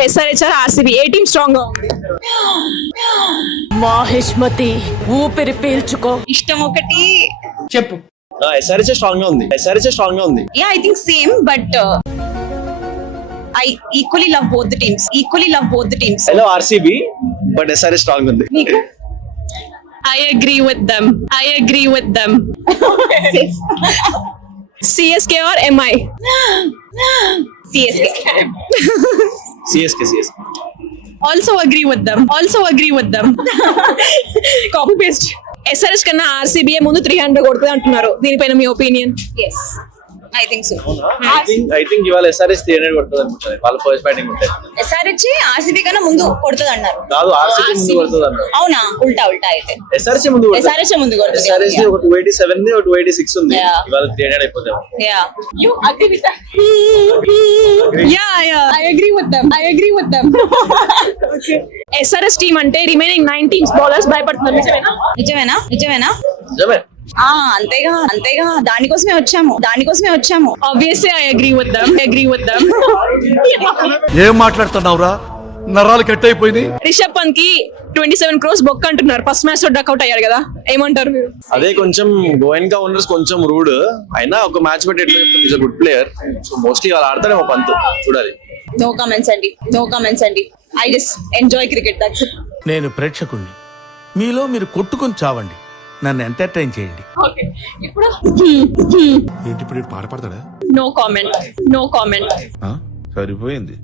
ఎస్ఆర్హెచ్ఆర్ RCB ఏ team strong గా ఉంది? మాహిష్మతి ఊపిరి పీల్చుకో. ఇష్టం ఒకటి చెప్పు. ఎస్ఆర్హెచ్ స్ట్రాంగ్ గా ఉంది. ఎస్ఆర్హెచ్ స్ట్రాంగ్ గా ఉంది. Yeah I think same but I equally love both the teams. Hello RCB but SRH strong ఉంది. నీకు I agree with them. CSK or MI? CSK. CSK Also agree with them. Copy paste. SRH కన్నా RCB ముందు 300 కొడుతుంది అంటున్నారు. దీనిపైన మీ opinion? yes I think so. I think ఇవాళ SRH 300 కొడుతుంది అనుకుంటాను. వాళ్ళ ఫస్ట్ బ్యాటింగ్ ఉంటాయి. ఎస్ఆర్హెచ్ ఆర్సీబీ కన్నా ముందు కొడుతుంది అన్నారు. కాదు ఆర్సీబీ ముందు కొడుతుంది అన్నారు. అవునా? ఉల్టా అయితే ఎస్ఆర్హెచ్ ముందు కొడుతుంది. ఎస్ఆర్హెచ్ ముందు కొడుతుంది. ఎస్ఆర్హెచ్ ఒక 287 ఉంది, ఒక 286 ఉంది. Yeah. ఇవాళ 300 అయిపోతాం. Yeah you agree with that? Yeah. I agree with them. Okay. SRH team అంటే రిమైనింగ్ 9 టీమ్స్ బౌలర్స్ భయపడుతున్నారు. నిజమేనా? నిజమే. అంతేగా దానికోసమే వచ్చాము. Obviously I agree with them. ఏం మాట్లాడుతున్నావురా? నరాలు కట్ అయిపోయింది. రిషబ్ పంత్ కి 27 crores బొక్క అంటున్నారు. ఫస్ట్ మ్యాచ్ లో డక్అవుట్ అయ్యారు కదా, ఏమంటారు మీరు? అదే కొంచెం గోయన్కా ఓనర్స్ కొంచెం రూడ్ అయినా ఒక మ్యాచ్ పెట్టి ఎట్లా చెప్తాం, is good player. So mostly వాళ్ళు ఆడతారేమో పంత్, చూడాలి. నో కామెంట్స్ అండి. I just enjoy cricket, that's it. నేను ప్రేక్షకుణ్ణి, మీలో మీరు కొట్టుకొని చావండి, నన్ను ఎంటర్టైన్ చేయండి. ఓకే, ఇప్పుడు ఏంటి ఇప్పుడు పాట పాడతాడా? No comment. సరిపోయింది.